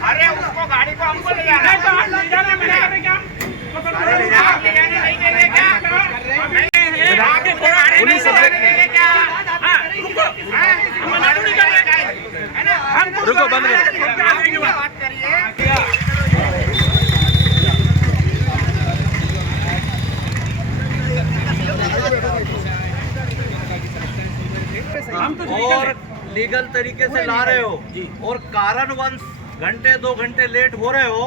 अरे उसको गाड़ी को हमको ले जाना रुको बंद बात करिए। और लीगल तरीके से ला रहे हो और कारणवश घंटे 2 घंटे लेट हो रहे हो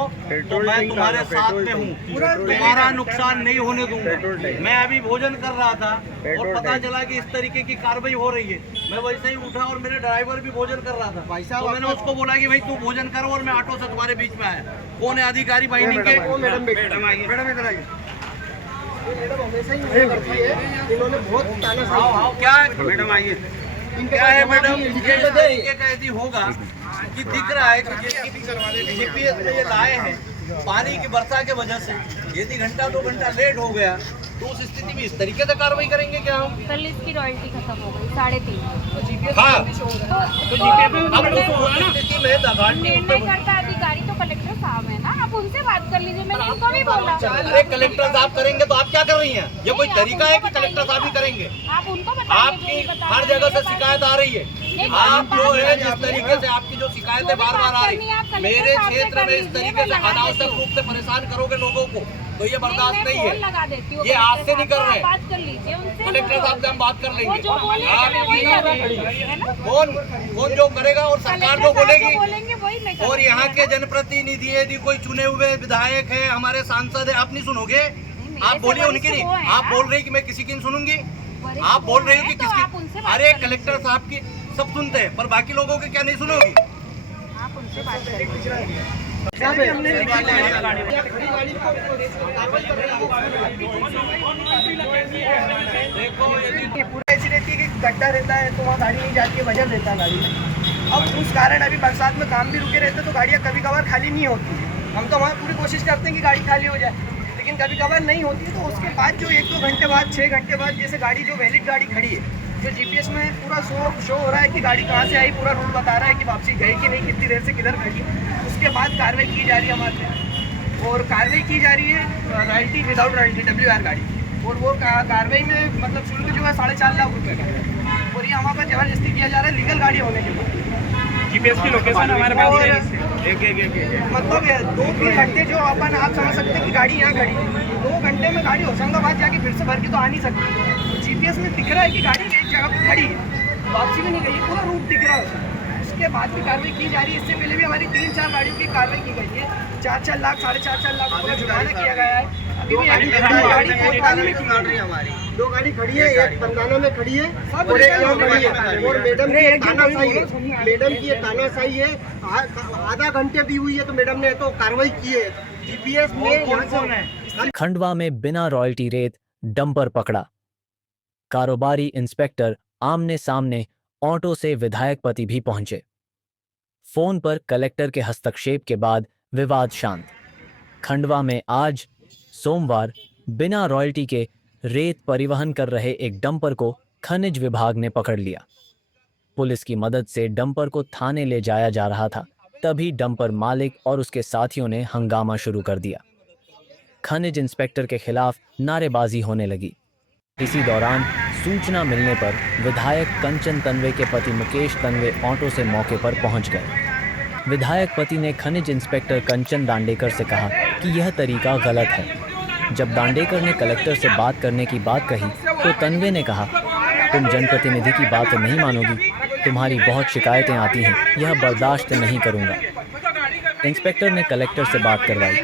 तो मैं तुम्हारे साथ में हूँ, तुम्हारा नुकसान नहीं होने दूंगा। मैं अभी भोजन कर रहा था और पता चला कि इस तरीके की कार्रवाई हो रही है। मैं वैसे ही उठा और मेरे ड्राइवर भी भोजन कर रहा था, तो मैंने उसको बोला कि भाई तू भोजन कर, और मैं ऑटो से तुम्हारे बीच में आया। कौन है अधिकारी बाहिनी के? इन्होंने बहुत क्या मैडम आइए, क्या है मैडम, ये तरीके का यदि होगा कि दिख रहा है कि जीपीएस में ये लाए हैं पानी की वर्षा के वजह से, यदि घंटा 2 घंटा लेट हो गया तो उस स्थिति में इस तरीके से कार्रवाई करेंगे क्या हम? कल इसकी रॉयल्टी खत्म हो गई 3.5। हाँ निर्णय करता अधिकारी तो कलेक्टर साहब है ना, आप उनसे बात कर लीजिए। मैंने उनको भी बोला। अरे कलेक्टर साहब करेंगे तो आप क्या कर रही हैं? ये कोई तरीका है कि कलेक्टर साहब ही करेंगे? आप उनको आपकी हर जगह से शिकायत आ रही है। आप जो है जिस तरीके से आपकी जो शिकायतें बार बार आ रही है, मेरे क्षेत्र में इस तरीके से अनावश्यक रूप से परेशान करोगे लोगों को तो ये बर्दाश्त नहीं है। ये आज से नहीं कर रहे हैं। बात कर लीजिए उनसे, कलेक्टर साहब से हम बात कर लेंगे। कौन कौन जो करेगा और सरकार जो बोलेगी, वही और यहाँ के जनप्रतिनिधि यदि कोई चुने हुए विधायक है, हमारे सांसद है, आप नहीं सुनोगे? आप बोलिए उनकी नहीं। आप बोल रही कि मैं किसी की नहीं सुनूंगी? आप बोल रही कि किसकी? अरे कलेक्टर साहब की सब सुनते हैं पर बाकी लोगों के क्या नहीं सुनोगी? आप उनसे बात करेंगे। पूरा ऐसी रहती है कि गड्ढा रहता है तो वहाँ गाड़ी नहीं जाती है, वजन रहता है गाड़ी में। अब उस कारण अभी बरसात में काम भी रुके रहते तो गाड़ियाँ कभी कभार खाली नहीं होती है। हम तो वहाँ पूरी कोशिश करते हैं कि गाड़ी खाली हो जाए, लेकिन कभी कभार नहीं होती है। तो उसके बाद जो 1-2 घंटे बाद 6 घंटे बाद जैसे गाड़ी जो वैलिड गाड़ी खड़ी है, जो जीपीएस में पूरा शो हो रहा है कि गाड़ी कहाँ से आई, पूरा रूट बता रहा है कि वापसी गई कि नहीं, कितनी देर से किधर खड़ी है, उसके बाद कार्रवाई की जा रही है हमारे। और कार्रवाई की जा रही है रॉयल्टी विदाउट रॉयल्टी WR गाड़ी, और वो कार्रवाई में मतलब शुल्क जो है 4.5 लाख रुपये का है। और ये हमारे पास जबरदस्ती किया जा रहा है लीगल गाड़ी होने के बाद। जीपीएस की लोकेशन हमारे पास है। मतलब 2-3 घंटे जो अपन आप समझ सकते हैं कि गाड़ी यहाँ खड़ी है, 2 घंटे में गाड़ी होशंगाबाद जाके फिर से भर के तो आ नहीं सकती। तो जीपीएस में दिख रहा है कि गाड़ी एक जगह पर खड़ी है, वापसी में नहीं गई है, पूरा रूट दिख रहा है। उसके बाद भी कार्रवाई की जा रही है। इससे पहले भी हमारी 3-4 गाड़ियों की कार्रवाई की गई है। 4-4 लाख 4.5 लाख पूरा जुर्माना किया गया है। अभी भी गाड़ी कोतवाली में चल रही है हमारी। 2 गाड़ी खड़ी है, एक पंदाना में खड़ी है और एक यहाँ खड़ी है। और मैडम की ये तानाशाही है, मैडम की ये तानाशाही है। आधा घंटे भी हुई है तो मैडम ने तो कार्रवाई की है। जीपीएस में यहाँ से खंडवा में बिना रॉयल्टी रेट डंपर पकड़ा। कारोबारी इंस्पेक्टर आमने सामने ऑटो से विधायक पति भी पहुंचे। फोन पर कलेक्टर के हस्तक्षेप के बाद विवाद शांत। खंडवा में आज सोमवार बिना रॉयल्टी के रेत परिवहन कर रहे एक डंपर को खनिज विभाग ने पकड़ लिया। पुलिस की मदद से डंपर को थाने ले जाया जा रहा था, तभी डंपर मालिक और उसके साथियों ने हंगामा शुरू कर दिया। खनिज इंस्पेक्टर के खिलाफ नारेबाजी होने लगी। इसी दौरान सूचना मिलने पर विधायक कंचन तन्वे के पति मुकेश तन्वे ऑटो से मौके पर पहुंच गए। विधायक पति ने खनिज इंस्पेक्टर कंचन दांडेकर से कहा कि यह तरीका गलत है। जब दांडेकर ने कलेक्टर से बात करने की बात कही तो तन्वे ने कहा, तुम जनप्रतिनिधि की बात नहीं मानोगी, तुम्हारी बहुत शिकायतें आती हैं, यह बर्दाश्त नहीं करूंगा। इंस्पेक्टर ने कलेक्टर से बात करवाई।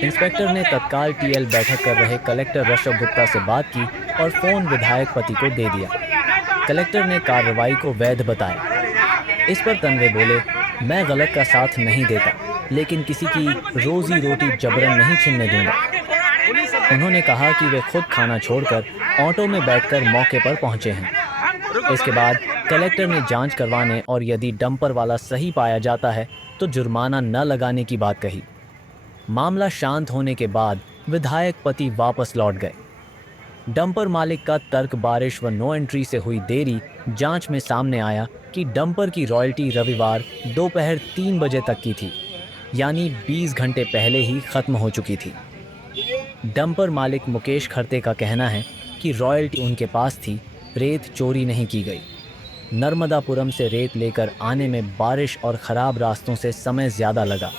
इंस्पेक्टर ने तत्काल टीएल बैठक कर रहे कलेक्टर ऋषभ गुप्ता से बात की और फोन विधायक पति को दे दिया। कलेक्टर ने कार्रवाई को वैध बताया। इस पर तन्वे बोले, मैं गलत का साथ नहीं देता, लेकिन किसी की रोजी रोटी जबरन नहीं छीनने दूंगा। उन्होंने कहा कि वे खुद खाना छोड़कर ऑटो में बैठकर मौके पर पहुंचे हैं। इसके बाद कलेक्टर ने जांच करवाने और यदि डंपर वाला सही पाया जाता है तो जुर्माना न लगाने की बात कही। मामला शांत होने के बाद विधायक पति वापस लौट गए। डंपर मालिक का तर्क बारिश व नो एंट्री से हुई देरी जांच में सामने आया कि डंपर की रॉयल्टी रविवार दोपहर 3 बजे तक की थी, यानी 20 घंटे पहले ही खत्म हो चुकी थी। डंपर मालिक मुकेश खरते का कहना है कि रॉयल्टी उनके पास थी, रेत चोरी नहीं की गई। नर्मदापुरम से रेत लेकर आने में बारिश और ख़राब रास्तों से समय ज़्यादा लगा।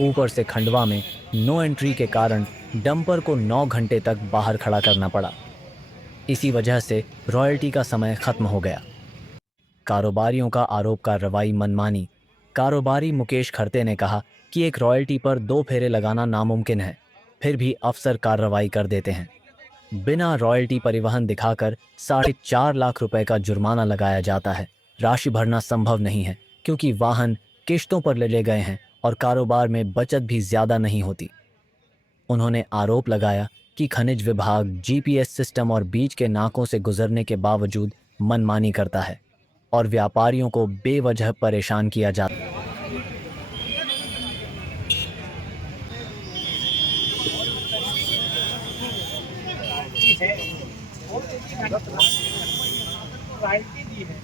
ऊपर से खंडवा में नो एंट्री के कारण डंपर को 9 घंटे तक बाहर खड़ा करना पड़ा। इसी वजह से रॉयल्टी का समय खत्म हो गया। कारोबारियों का आरोप कार्रवाई मनमानी। कारोबारी मुकेश खरते ने कहा कि एक रॉयल्टी पर 2 फेरे लगाना नामुमकिन है, फिर भी अफसर कार्रवाई कर देते हैं। बिना रॉयल्टी परिवहन दिखाकर 4.5 लाख रुपए का जुर्माना लगाया जाता है। राशि भरना संभव नहीं है क्योंकि वाहन किश्तों पर ले गए हैं और कारोबार में बचत भी ज़्यादा नहीं होती। उन्होंने आरोप लगाया कि खनिज विभाग जीपीएस सिस्टम और बीच के नाकों से गुजरने के बावजूद मनमानी करता है और व्यापारियों को बेवजह परेशान किया जाता है। रॉयल्टी दी है,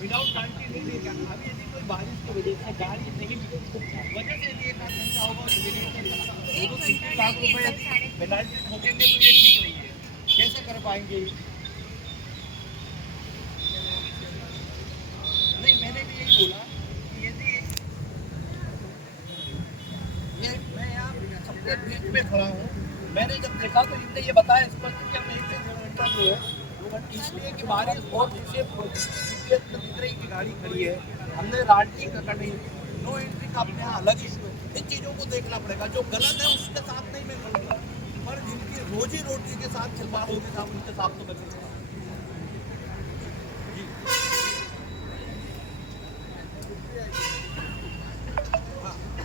विदाउट रॉयल्टी नहीं देगा। अभी यदि कोई बारिश की वजह से गाड़ी नहीं वजह से यदि 1 घंटा होगा तो 3 लाख रुपए पेनल्टी ठोकेंगे तो ये ठीक नहीं है। कैसे कर पाएंगे? नहीं, मैंने भी यही बोला कि यदि ये मैं यहाँ सबसे बीच में खड़ा हूँ, मैंने जब देखा तो इनने ये बताया स्पष्ट कि हम 1 से 2 घंटा जो है, इसलिए कि बारिश बहुत पीछे दिख रही की गाड़ी खड़ी है। हमने रॉयल्टी का नहीं, नो एंट्री का अपने यहाँ अलग इशू है। इन चीज़ों को देखना पड़ेगा। जो गलत है उसके साथ नहीं मैं करूँगा, पर जिनकी रोजी रोटी के साथ खिलवाड़ होगी साहब उनके साथ तो मैं करूँगा।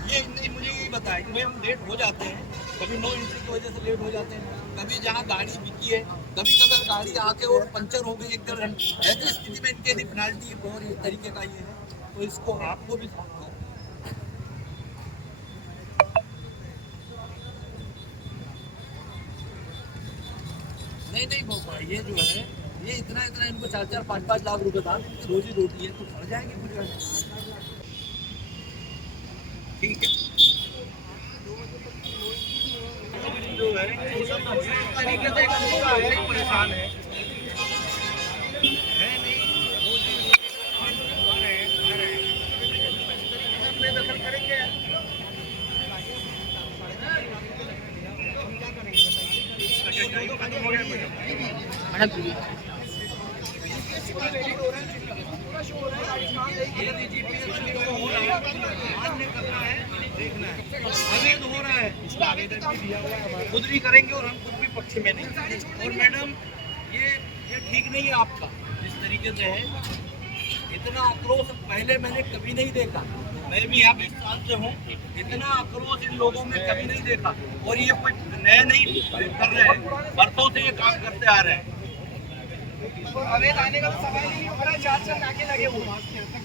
ये नहीं, मुझे यही बताया कि भाई हम लेट हो जाते हैं, कभी नो एंट्री की वजह से लेट हो जाते हैं, कभी जहाँ गाड़ी बिकी है, कभी कभी गाड़ी आके और पंचर हो गई 1 घंटे, ऐसी स्थिति में इनके यदि पेनल्टी और इस तरीके का ये है तो इसको आपको भी समझो। नहीं बाबा, ये जो है ये इतना इनको 4-4, 5-5 लाख रुपए था, रोजी रोटी है तो पड़ जाएंगे कुछ। ठीक है, जो है तरीके से परेशान है। दखल करेंगे हो रहा है, खुद भी करेंगे और हम खुद भी पक्ष में नहीं। और मैडम ये ठीक नहीं है आपका, जिस तरीके से है इतना आक्रोश पहले मैंने कभी नहीं देखा। मैं भी यहाँ 20 साल से हूँ, इतना आक्रोश इन लोगों में कभी नहीं देखा। और ये कोई नया नहीं कर रहे हैं, बरसों से ये काम करते आ रहे हैं। अवैध आने का तो सवाल ही नहीं हो रहा है, 4 नाके लगे हुए हैं।